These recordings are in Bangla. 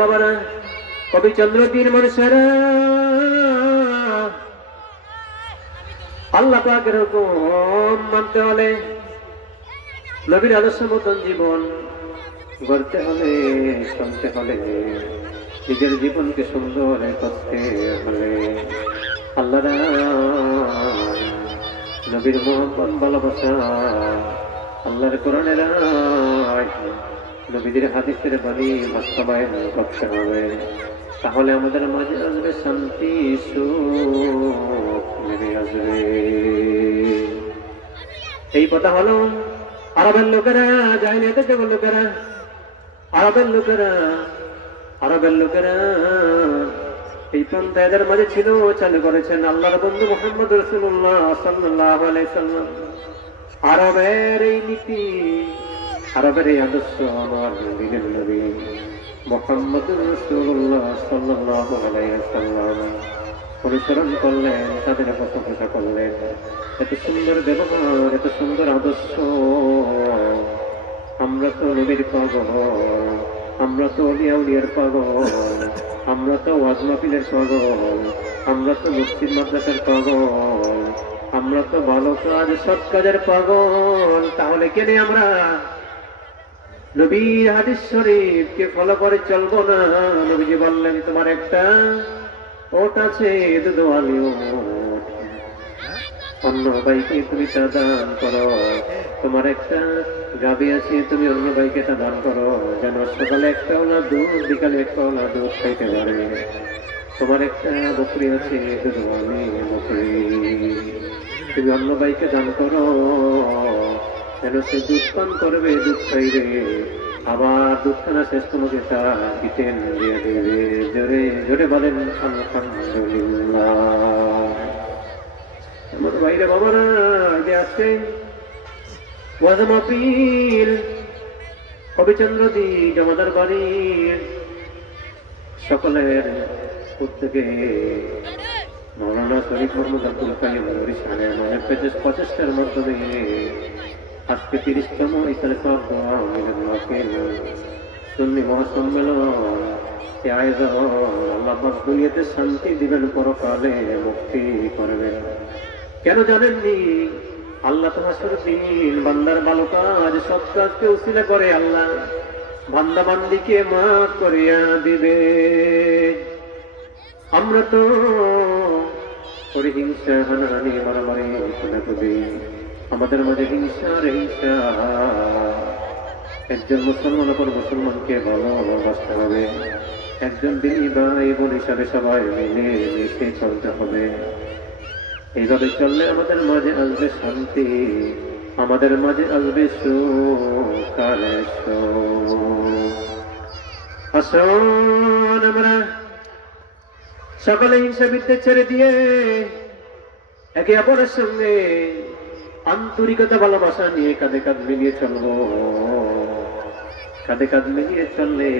বাবারা, কবি চন্দ্রতীর মানুষেরা আল্লাহ পাকের হুকুম মানতে হলে, নবীর আদর্শ মতন জীবন গড়তে হলে, চলতে হলে, নিজের জীবনকে সুন্দর করতে হলে আল্লাহ নবীর মোহাম্মদ ভালোবাসা, আল্লাহর কোরআনের নবীদের হাদিসের বাণী বাস্তবায়ন করতে হবে। তাহলে আমাদের মাঝে আসবে শান্তি, সুখ নেমে আসবে। এই কথা হলো আরবের লোকেরা, জাহিলিয়াতের যুগের লোকেরা, আরবের লোকেরা এই পন্থা এদের মাঝে ছিল, চালু করেছেন আল্লাহর বন্ধু মুহাম্মদ রাসূলুল্লাহ সাল্লাল্লাহু আলাইহি সাল্লাম। আরবের এই নীতি, আরবের এই আদর্শ আমার দিনের নবী মুহাম্মদ রাসূলুল্লাহ সাল্লাল্লাহু আলাইহি সাল্লাম অনুসরণ করলেন, তাদের প্রশংসা করলেন। এত সুন্দর ব্যবহার, এত সুন্দর আদর্শ, আমরা তো নবীর পাগল, আমরা তো আউলিয়া উলিয়ার পাগল, আমরা তো ওয়াজ মাহফিলের পাগল, আমরা তো মসজিদ মাদ্রাসার পাগল, আমরা তো ভালো কাজ সৎ কাজের পাগল। তাহলে কেন আমরা নবীর হাদিস শরীফকে ফলো করে চলবো না? নবীজি বললেন, তোমার একটা ওট আছে, দুধওয়ালি ওট, অন্য ভাইকে তুমি তা দান করো। তোমার একটা গাভী আছে, তুমি অন্য ভাইকে তা দান করো, যেন সকালে একটা ওলা দুধ, বিকালে একটা ওলা দুধ খাইতে পারে। তোমার একটা বকরি আছে, দুধওয়ালি বকরি, তুমি অন্য ভাইকে দান করো, যেন সে দুধ পান করবে, দুধ খাইবে, আবার দুধখানা শেষ তোমাকে তার পিঠেন দিয়ে দেবে। জোরে জোরে বলেন আলহামদুলিল্লাহ। আমার ভাইরা বাবারা, আজকে ওয়াজ মাহফিল কবিচন্দ্রদী জমাদার বাড়ির সকলের উদ্যোগে মৌলানা শরীফ মোহাম্মদ আব্দুল কাইয়ুম নূরী সাহেব আমাদের প্রচেষ্টার মাধ্যমে আজকে 30তম ইসলামী দোয়া মিলাদ মাহফিল সুন্নি মহাসম্মেলন আয়োজন। আল্লাহ পাক দুনিয়াতে শান্তি দিবেন, পরকালে মুক্তি করবেন। কেন জানেননি? আল্লাহ তো হাসরের দিন বান্দার ভালো কাজ, সৎ কাজকে উসিলা করে আল্লাহ বান্দা বান্দিকে মাফ করিয়া দিবে। আমরা তো করে হিংসা, হানাহানি, মারামারি, খুনাখুনি, আমাদের মাঝে হিংসা। একজন মুসলমান অপর মুসলমানকে ভালোবাসতে হবে, একজন দিনী ভাই বোন হিসাবে সবাই মিলে মিশে চলতে হবে। এইভাবে চললে আমাদের মাঝে আসবে শান্তি, আমাদের মাঝে আসবে সুখ। আসুন আমরা সকলে হিংসা বিদ্বেষ ছেড়ে দিয়ে একে অপরের সঙ্গে আন্তরিকতা, ভালোবাসা নিয়ে কাঁধে কাঁধ মিলিয়ে চলবো। কাঁধে কাঁধ মিলিয়ে চললে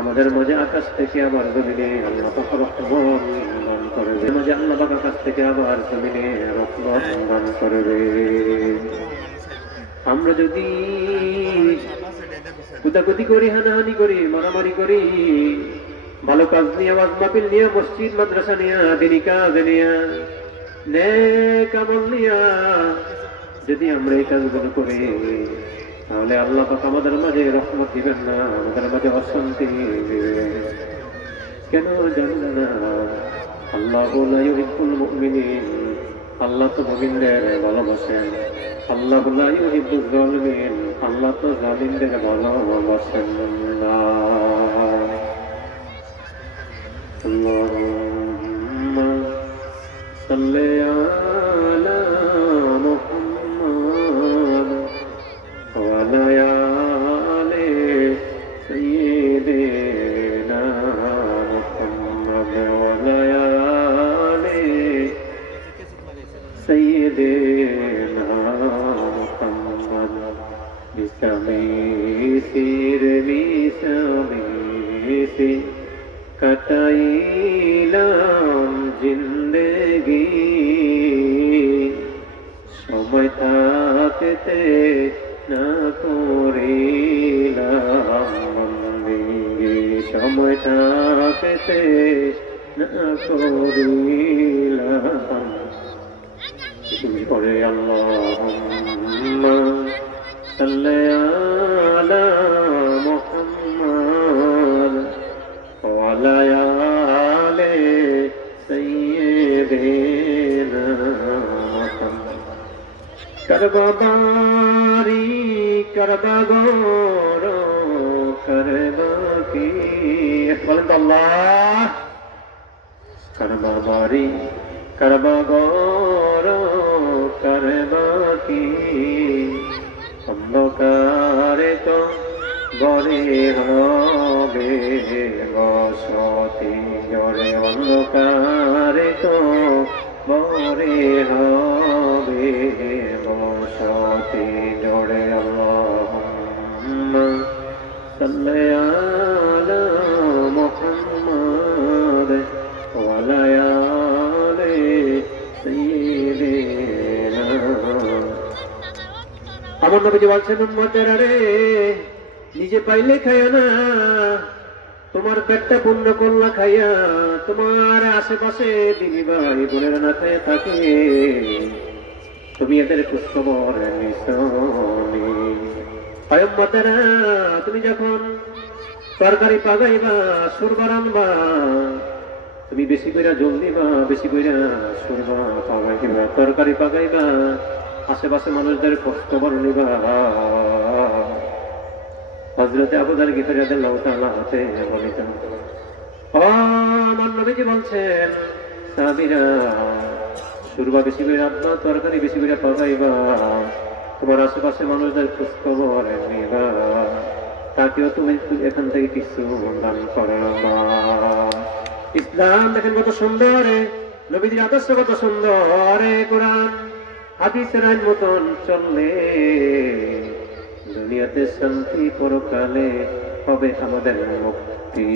আমাদের মাঝে আকাশ থেকে আবার জমিনে আল্লাহ পাক রহমত দান করবে, মাঝে আল্লাহ পাক আকাশ থেকে আবার জমিনে রহমত দান করবে। আমরা যদি কুতাকুতি করি, হানাহানি করি, মারামারি করি, ভালো কাজ নিয়ে, ওয়াজ মাহফিল নিয়ে, মসজিদ মাদ্রাসা নিয়ে, দিনী কাজ নিয়ে, নেক আমল নিয়ে যদি আমরা এই কাজগুলো করি, তাহলে আল্লাহ পাক আমাদের মাঝে রহমত দিবেন না, আমাদের মাঝে অশান্তি দিবেন। কেন জানেন না? আল্লাহু লা ইউহিব্বুল মুমিনিন, আল্লাহ তো মুমিনদের ভালোবাসেন। আল্লাহু লা ইউহিব্বুজ জালিমিন, আল্লাহ তো জালিমদের ভালোবাসেন না। আল্লাহুম্মা সাল্লি আলা মুহাম্মাদ ওয়া আলা আলি সাইয়্যিদিনা মুহাম্মাদ ওয়া আলা আলি সাইয়্যিদিনা মুহাম্মাদ বিসামিসির বিসামিসি কাটাইলাম জিন্দেগি, সময় থাকতে না করিলাম বন্দেগি। সময়টা পেতে না করিলাম তুমি পরে আল্লাহুম্মা সাল্লি আলা মুহাম্মাদ ওয়া আলা আলি সাইয়্যিদিনা মুহাম্মাদ করবাবারি করবাগর করবাকি বলেন তো আল্লাহ করবাবারি করবাগর করবাকি অন্ধকারে তো গরে হবে বসতি জরে অন্ধকারে তো গরে হবে বসতি জরে আল্লাহুম্মা সাল্লি আলা মুহাম্মাদ ওয়া আলা আলি সাইয়্যিদিনা আমার নবীজি বলছেন উম্মতেরা রে নিজে পাইলে খায়া না তোমার পেটটা পূর্ণ করলা খাইয়া তোমার আশেপাশে দিদি ভাই বোনেরা না খায় থাকে তুমি এদের খোঁজখবর নিছনি উম্মতেরা তুমি যখন তরকারি পাগাইবা সুরবা রানবা তুমি বেশি কইরা জল দিবা বেশি কইরা সুরবা পাগাইবা তরকারি পাগাইবা আশেপাশে মানুষদের খোঁজখবর নিবা হযরতে আবু যার গিফারী রাদিয়াল্লাহু তাআলা হতে বলেছেন আমার নবীজি বলছেন সাহাবীরা সুরবা বেশি করে রান্না তরকারি বেশি করে পাকাইবা তোমার আশেপাশে মানুষদের খোঁজখবর নিবা তাকেও তুমি এখান থেকে কিছু দান করবা ইসলাম দেখেন কত সুন্দর নবীজির আদর্শ কত সুন্দর কোরআন হাদিসের আইন মতন চললে দুনিয়াতে শান্তি পরকালে হবে আমাদের মুক্তি।